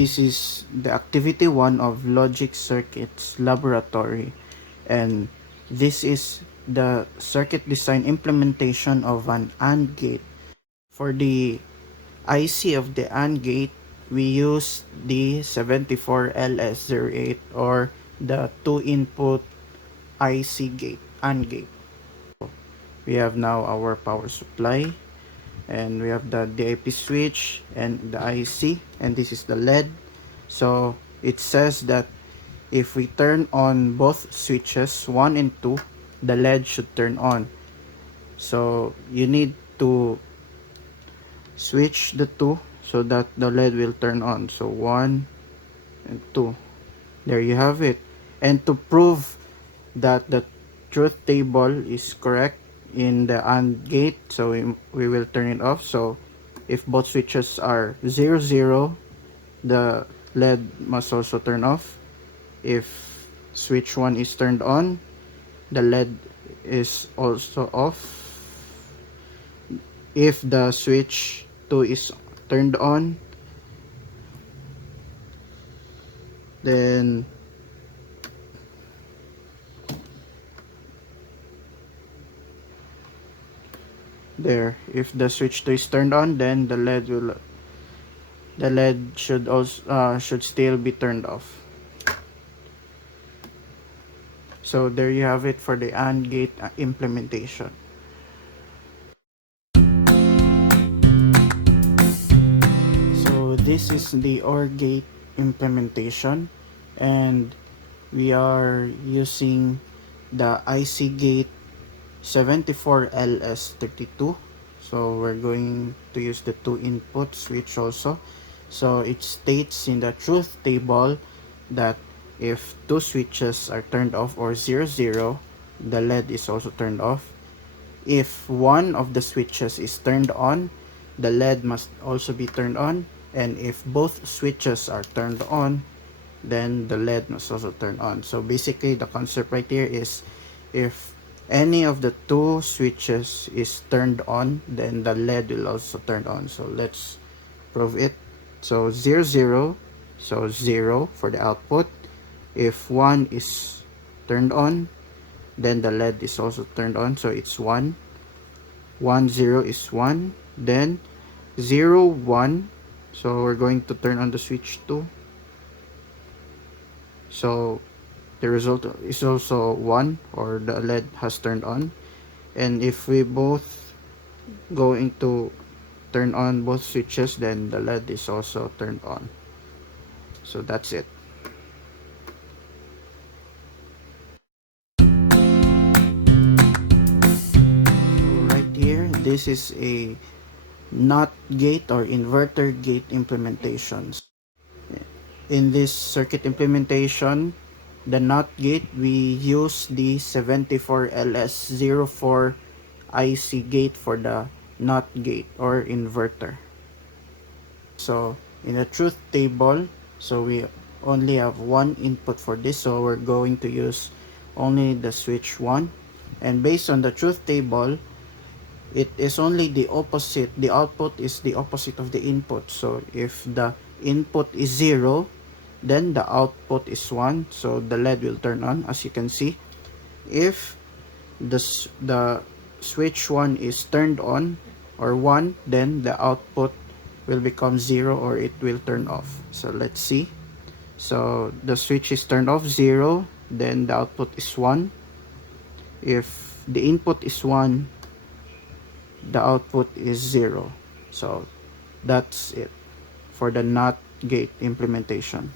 this is the activity 1 of Logic Circuits Laboratory, and this is the circuit design implementation of an AND gate. For the IC of the AND gate, we use the 74LS08 or the 2-input IC gate, AND gate. We have now our power supply, and we have the DIP switch and the IC, and this is the LED. So it says that if we turn on both switches 1 and 2, the LED should turn on. So you need to switch the 2 so that the LED will turn on. So 1 and 2, there you have it. And to prove that the truth table is correct in the AND gate, so we will turn it off. So if both switches are 0 0, the LED must also turn off. If switch 1 is turned on, the LED is also off. If the switch 2 is turned on, then there, if the switch 2 is turned on, then the LED should also should still be turned off. So there you have it for the AND gate implementation. So this is the OR gate implementation, and we are using the IC gate 74LS32. So we're going to use the 2-input switch also. So it states in the truth table that if 2 switches are turned off or 0 0, the LED is also turned off. If one of the switches is turned on, the LED must also be turned on. And if both switches are turned on, then the LED must also turn on. So basically the concept right here is if any of the 2 switches is turned on, then the LED will also turn on. So let's prove it. So 0 0, so 0 for the output. If 1 is turned on, then the LED is also turned on, so it's 1. 1 0 is 1. Then 0 1, so we're going to turn on the switch 2. So the result is also 1, or the LED has turned on. And if we both going to turn on both switches, then the LED is also turned on. So that's it. So right here, this is a NOT gate or inverter gate implementations. In this circuit implementation, the NOT gate, we use the 74LS04 IC gate for the NOT gate or inverter. So in the truth table, so we only have one input for this, so we're going to use only the switch 1. And based on the truth table, it is only the opposite. The output is the opposite of the input. So if the input is 0, then the output is 1, so the LED will turn on, as you can see. If the switch 1 is turned on or 1, then the output will become 0 or it will turn off. So let's see. So the switch is turned off 0, then the output is 1. If the input is 1, the output is 0. So that's it for the NOT gate implementation.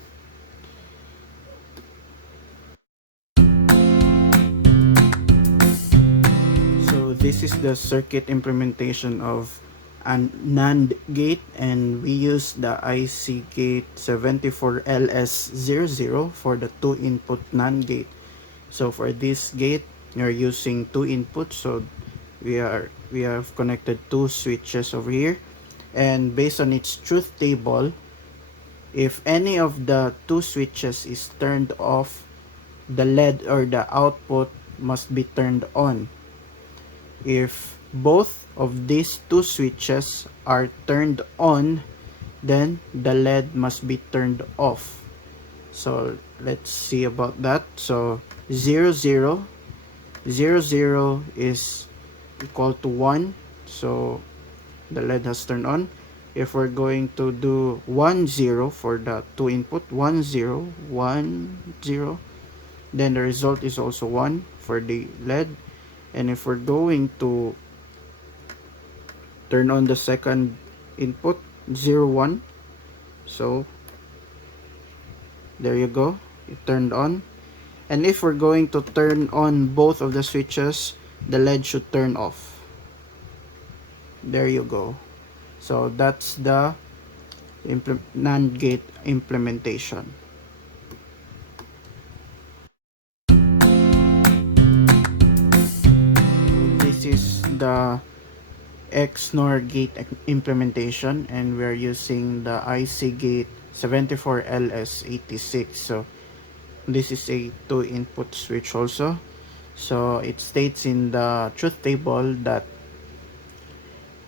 So this is the circuit implementation of a NAND gate, and we use the IC gate 74LS00 for the 2-input NAND gate. So for this gate, we're using 2 inputs, so we have connected 2 switches over here, and based on its truth table, if any of the 2 switches is turned off, the LED or the output must be turned on. If both of these 2 switches are turned on, then the LED must be turned off. So let's see about that. So 0 0 0 0 is equal to 1, so the LED has turned on. If we're going to do 1 0 for the two input, 1 0 1 0, then the result is also 1 for the LED. And if we're going to turn on the second input, 0 1, so there you go, it turned on. And if we're going to turn on both of the switches, the LED should turn off. There you go. So that's the NAND gate implementation. This is the XNOR gate implementation, and we're using the IC gate 74LS86. So this is a 2 input switch also. So it states in the truth table that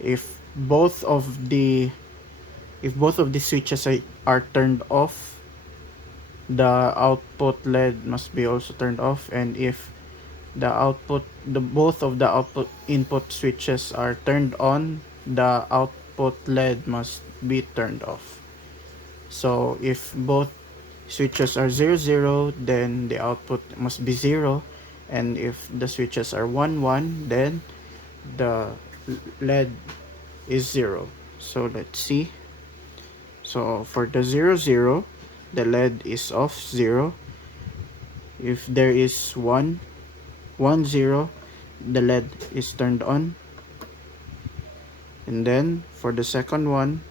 if both of the switches are turned off, the output LED must be also turned off. And if both of the output input switches are turned on, the output LED must be turned off. So if both switches are 0 0, then the output must be 0, and if the switches are 1 1, then the LED is 0. So let's see. So for the 0 0, the LED is off 0. If there is 1 1 0, the LED is turned on. And then for the second one,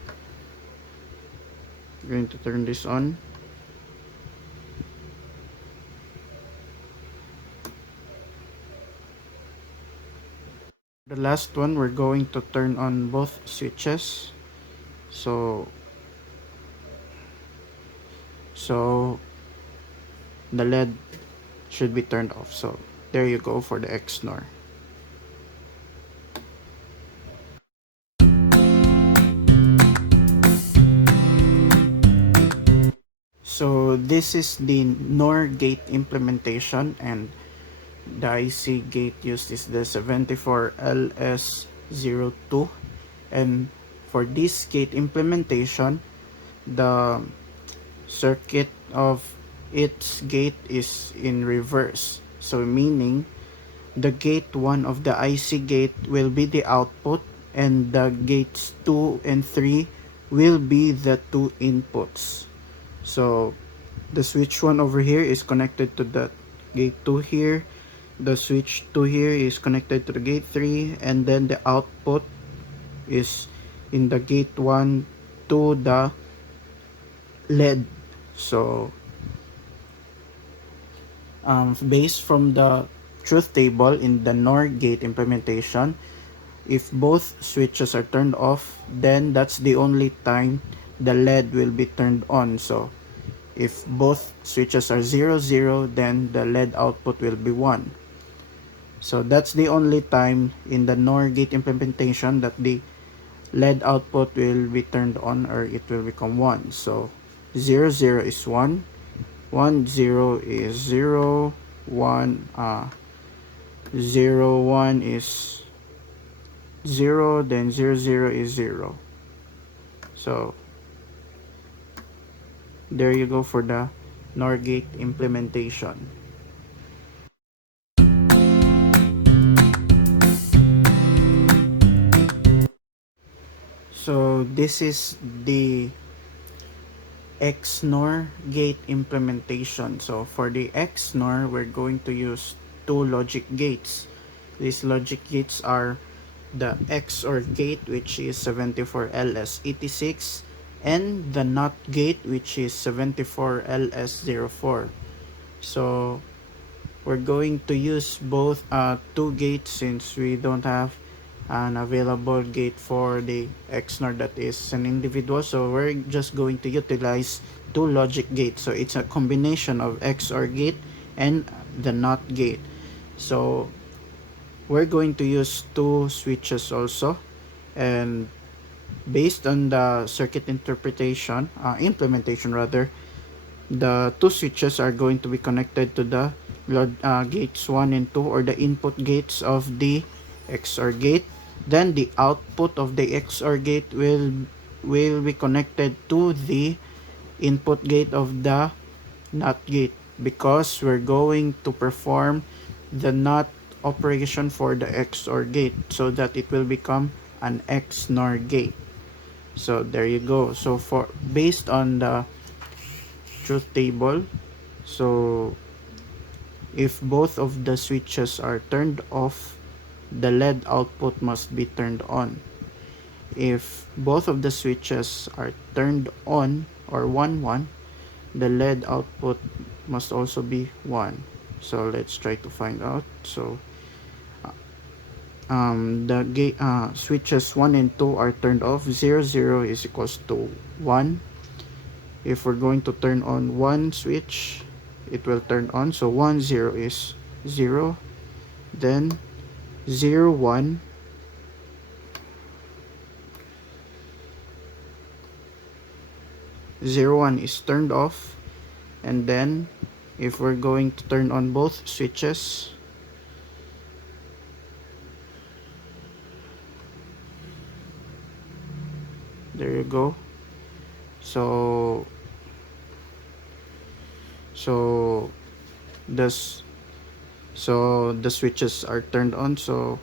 I'm going to turn this on. The last one, we're going to turn on both switches. So the LED should be turned off. So there you go for the XNOR. So this is the NOR gate implementation, and the IC gate used is the 74LS02. And for this gate implementation, the circuit of its gate is in reverse. So meaning the gate 1 of the IC gate will be the output, and the gates 2 and 3 will be the two inputs. So the switch 1 over here is connected to the gate 2 here, the switch 2 here is connected to the gate 3, and then the output is in the gate 1 to the LED. So based from the truth table in the NOR gate implementation, if both switches are turned off, then that's the only time the LED will be turned on. So if both switches are 0 0, then the LED output will be 1. So that's the only time in the NOR gate implementation that the LED output will be turned on, or it will become 1. So 0 0 is 1, 1 0 is 0, 1 0 1 is 0, then 0 0 is 0. So there you go for the NOR gate implementation. So this is the XNOR gate implementation. So for the XNOR, we're going to use two logic gates. These logic gates are the XOR gate, which is 74LS86, and the NOT gate, which is 74LS04. So we're going to use both two gates since we don't have an available gate for the XNOR that is an individual. So we're just going to utilize two logic gates. So it's a combination of XOR gate and the NOT gate. So we're going to use two switches also, and Based on the circuit implementation rather, the two switches are going to be connected to the gates 1 and 2, or the input gates of the XOR gate. Then the output of the XOR gate will be connected to the input gate of the NOT gate, because we're going to perform the NOT operation for the XOR gate so that it will become an XNOR gate. So there you go. So for based on the truth table, so if both of the switches are turned off, the LED output must be turned on. If both of the switches are turned on, or 1 1, the LED output must also be 1. So let's try to find out. So the gate switches 1 and 2 are turned off. 0 0 is equals to 1. If we're going to turn on one switch, it will turn on. So 1 0 is 0. Then 0 1 0 1 is turned off. And then if we're going to turn on both switches, there you go. So this so the switches are turned on, so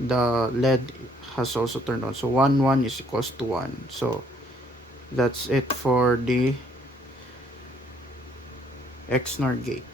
the LED has also turned on. So 1 1 is equals to 1. So that's it for the XNOR gate.